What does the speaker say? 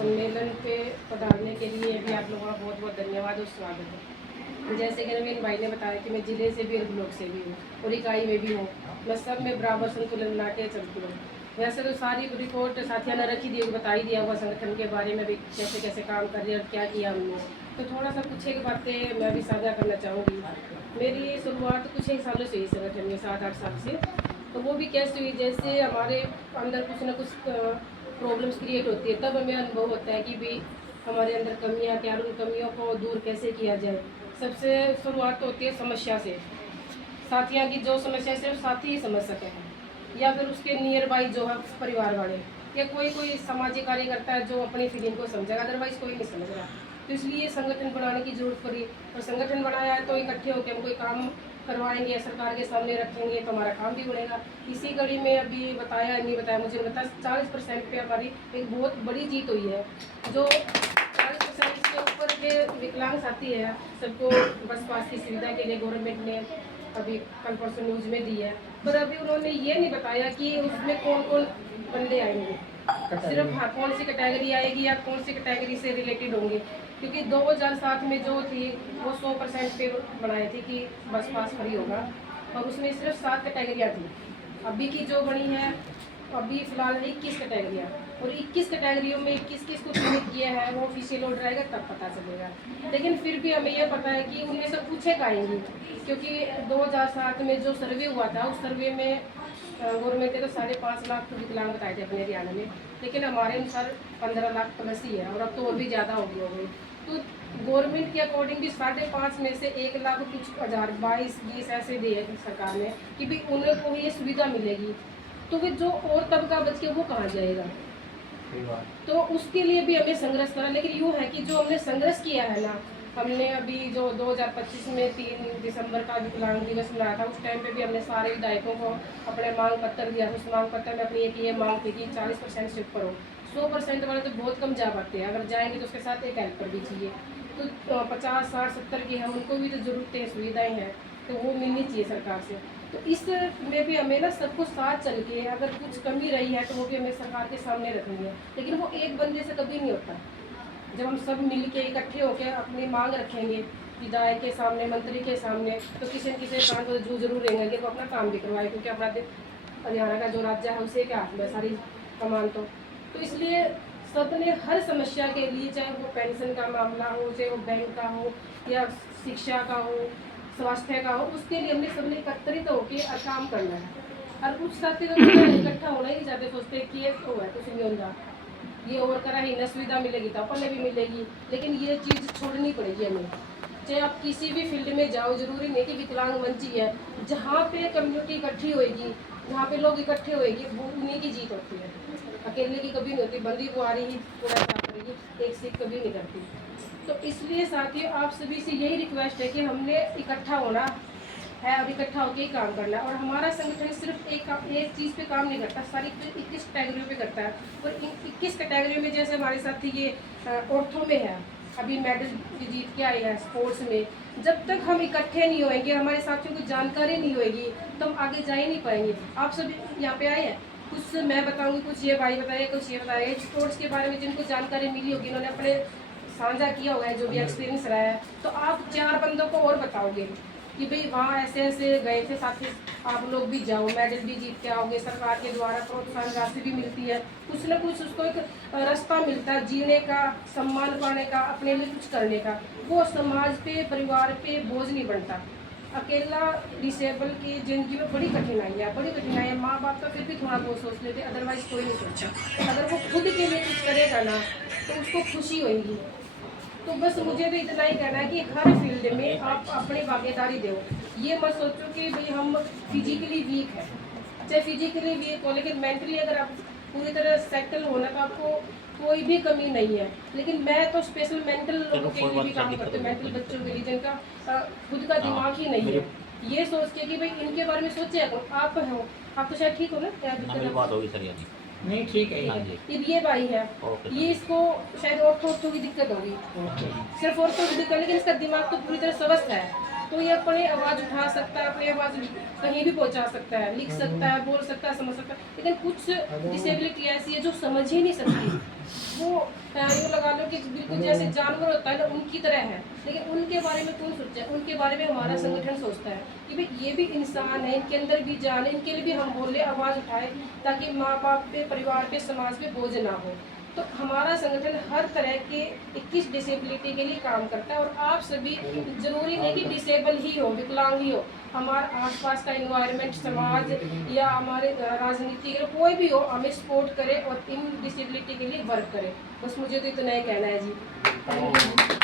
सम्मेलन पे पधारने के लिए भी आप लोगों का बहुत बहुत धन्यवाद और स्वागत है। जैसे कि नवीन भाई ने बताया कि मैं ज़िले से भी और ब्लॉक से भी हूँ और इकाई में भी हूँ। मैं सब में बराबर संतुलन बना के चलती हूँ। वैसे तो सारी रिपोर्ट साथियों ने रखी दी, बता ही दिया हुआ संगठन के बारे में भी, कैसे कैसे काम कर रहे हैं और क्या किया हमने। तो थोड़ा सा कुछ एक बातें मैं भी साझा करना चाहूँगी। मेरी शुरुआत कुछ एक सालों से ही संगठन में, 7-8 साल से। तो वो भी कैसे हुई, जैसे हमारे अंदर कुछ ना कुछ प्रॉब्लम्स क्रिएट होती है, तब हमें अनुभव होता है कि भाई हमारे अंदर कमियां क्या, उन कमियों को दूर कैसे किया जाए। सबसे शुरुआत होती है समस्या से। साथियों की जो समस्या सिर्फ साथी ही समझ सके हैं, या फिर उसके नियर बाई जो है परिवार वाले, या कोई सामाजिक कार्य करता है जो अपनी फीलिंग को समझेगा, अदरवाइज कोई नहीं समझ रहा। तो इसलिए संगठन बनाने की जरूरत पड़ी, और संगठन बनाया है तो इकट्ठे होकर हम कोई काम करवाएंगे, सरकार के सामने रखेंगे तो हमारा काम भी बढ़ेगा। इसी कड़ी में अभी बताया नहीं बताया, मुझे पता 40% पे हमारी एक बहुत बड़ी जीत हुई है। जो 40% के ऊपर के विकलांग साथी है, सबको बस पास की सुविधा के लिए गवर्नमेंट ने अभी कल परसों न्यूज़ में दी है। पर अभी उन्होंने ये नहीं बताया कि उसमें कौन कौन बंदे आएंगे, सिर्फ हाँ कौन सी कैटेगरी आएगी या कौन सी कैटेगरी से रिलेटेड होंगे। क्योंकि 2007 में जो थी वो 100% पे बनाए थे कि बस पास फ्री होगा, और उसमें सिर्फ 7 कैटेगरियाँ थी। अभी की जो बनी है, अभी फिलहाल 21 कैटेगरियाँ, और 21 कैटेगरियों में 21 को चयनित किया है। वो ऑफिशियल ऑर्डर आएगा तब पता चलेगा। लेकिन फिर भी हमें यह पता है कि उनमें से पूछे आएंगी, क्योंकि 2007 में जो सर्वे हुआ था उस सर्वे में गवर्नमेंट ने तो 5.5 लाख विकलांग बताए थे अपने हरियाणा में, लेकिन हमारे अनुसार 15 लाख प्लस ही है, और अब तो और भी ज़्यादा हो गई। तो गवर्नमेंट के अकॉर्डिंग भी 5.5 में से 1 लाख कुछ हज़ार 22-20 ऐसे दिए सरकार ने कि भाई उनको ये सुविधा मिलेगी। तो वे जो और तबका बच के वो कहाँ जाएगा। तो उसके लिए भी हमें संघर्ष करना। लेकिन यूँ है कि जो हमने संघर्ष किया है ना, हमने अभी जो 2025 में 3 दिसंबर का विकलांग दिवस मनाया था, उस टाइम पे भी हमने सारे विधायकों को अपने मांग पत्र दिया। उस मांग पत्र में अपनी एक ये मांग थी कि 40% से ऊपर हो। 100% वाले तो बहुत कम जा पाते हैं, अगर जाएंगे तो उसके साथ एक हेल्पर भी चाहिए। तो 50, 60, 70 की है, उनको भी तो ज़रूरतें सुविधाएँ हैं, तो वो मिलनी चाहिए सरकार से। तो इस में भी हमें ना सबको साथ चल के, अगर कुछ कमी रही है तो वो भी हमें सरकार के सामने रखनी है। लेकिन वो एक बंदे से कभी नहीं होता। जब हम सब मिल के इकट्ठे होकर अपनी मांग रखेंगे विधायक के सामने, मंत्री के सामने, तो किसी न किसी काम को जो जरूर रहेंगे कि वो अपना काम भी करवाए, क्योंकि अपना हरियाणा का जो राज्य है उसे क्या हाथ में सारी कमान। तो इसलिए सबने हर समस्या के लिए, चाहे वो पेंशन का मामला हो, चाहे वो बैंक का हो, या शिक्षा का हो, स्वास्थ्य का हो, उसके लिए हमने सबने एकत्रित होकर काम करना है। और कुछ साथी तो इकट्ठा होना ही नहीं चाहते, सोचते हैं कि ये तो है कुछ नहीं होगा, ये और करा ही न सुविधा मिलेगी तो अपन भी मिलेगी। लेकिन ये चीज़ छोड़नी पड़ेगी हमें। चाहे आप किसी भी फील्ड में जाओ, जरूरी नहीं कि विकलांग मंच ही है। जहाँ पे कम्युनिटी इकट्ठी होएगी, जहाँ पे लोग इकट्ठे होएगी, वो उन्हीं की जीत होती है। अकेले की कभी नहीं होती। बंदी बुआरी ही पूरा काम करेगी, एक सीट कभी नहीं करती। तो इसलिए साथियों, आप सभी से यही रिक्वेस्ट है कि हमने इकट्ठा होना है और इकट्ठा होकर ही काम करना है। और हमारा संगठन सिर्फ एक चीज़ पे काम नहीं करता, सारी 21 कैटेगरियों पे करता है। और 21 कैटेगरियों में जैसे हमारे साथी ये ऑर्थो में है, अभी मेडल जीत के आए हैं स्पोर्ट्स में। जब तक हम इकट्ठे नहीं होएंगे, हमारे साथियों को जानकारी नहीं होएगी, तो हम आगे जा ही नहीं पाएंगे। आप सब यहाँ पे आए हैं, कुछ मैं बताऊँगी, कुछ ये भाई बताइए, कुछ ये बताइए। स्पोर्ट्स के बारे में जिनको जानकारी मिली होगी, उन्होंने अपने साझा किया होगा जो भी एक्सपीरियंस रहा है, तो आप 4 बंदों को और बताओगे कि भाई वहाँ ऐसे ऐसे गए थे साथी, आप लोग भी जाओ, मेडल भी जीत के आओगे। सरकार के द्वारा प्रोत्साहन राशि भी मिलती है, कुछ ना कुछ उसको एक रास्ता मिलता है जीने का, सम्मान पाने का, अपने लिए कुछ करने का। वो समाज पे, परिवार पे बोझ नहीं बनता। अकेला डिसेबल की ज़िंदगी में बड़ी कठिनाई है। माँ बाप का फिर भी थोड़ा बहुत सोच लेते, अदरवाइज कोई नहीं सोचता। अगर वो खुद के लिए कुछ करेगा ना, तो उसको खुशी होगी। तो बस मुझे तो इतना ही कहना है कि हर फील्ड में आप अपनी भागीदारी दो। ये मत सोचो कि भाई हम फिजिकली वीक है, चाहे फिजिकली वीक हो, लेकिन मेंटली अगर आप पूरी तरह सेटल होना, तो आपको कोई भी कमी नहीं है। लेकिन मैं तो स्पेशल मेंटल लोगों के लिए भी काम करती हूँ, मेंटल बच्चों के लिए जिनका खुद का दिमाग ही नहीं है। ये सोच के कि भाई इनके बारे में सोचे, आप हो, आप तो शायद ठीक हो ना, क्या बात होगी सर? यानी नहीं ठीक है। ये भाई है, ये इसको शायद ऑर्थो की दिक्कत होगी, सिर्फ ऑर्थो की दिक्कत, लेकिन इसका दिमाग तो पूरी तरह स्वस्थ है। तो ये अपनी आवाज़ उठा सकता है, अपनी आवाज़ कहीं भी पहुंचा सकता है, लिख सकता है, बोल सकता है, समझ सकता है। लेकिन कुछ डिसेबिलिटी ऐसी है जो समझ ही नहीं सकती, वो यूँ लगा लो कि बिल्कुल जैसे जानवर होता है ना, उनकी तरह है। लेकिन उनके बारे में कौन सोचता है? उनके बारे में हमारा संगठन सोचता है कि भाई ये भी इंसान है, इनके अंदर भी जान है, इनके लिए भी हम बोले, आवाज़ उठाए, ताकि माँ बाप पे, परिवार पे, समाज पे बोझ ना हो। तो हमारा संगठन हर तरह के 21 डिसेबिलिटी के लिए काम करता है। और आप सभी, जरूरी नहीं कि डिसेबल ही हो, विकलांग ही हो, हमारे आसपास का इन्वायरमेंट, समाज या हमारे राजनीति के कोई भी हो, हमें सपोर्ट करे और इन डिसेबिलिटी के लिए वर्क करे। बस मुझे तो इतना ही कहना है जी। Thank you.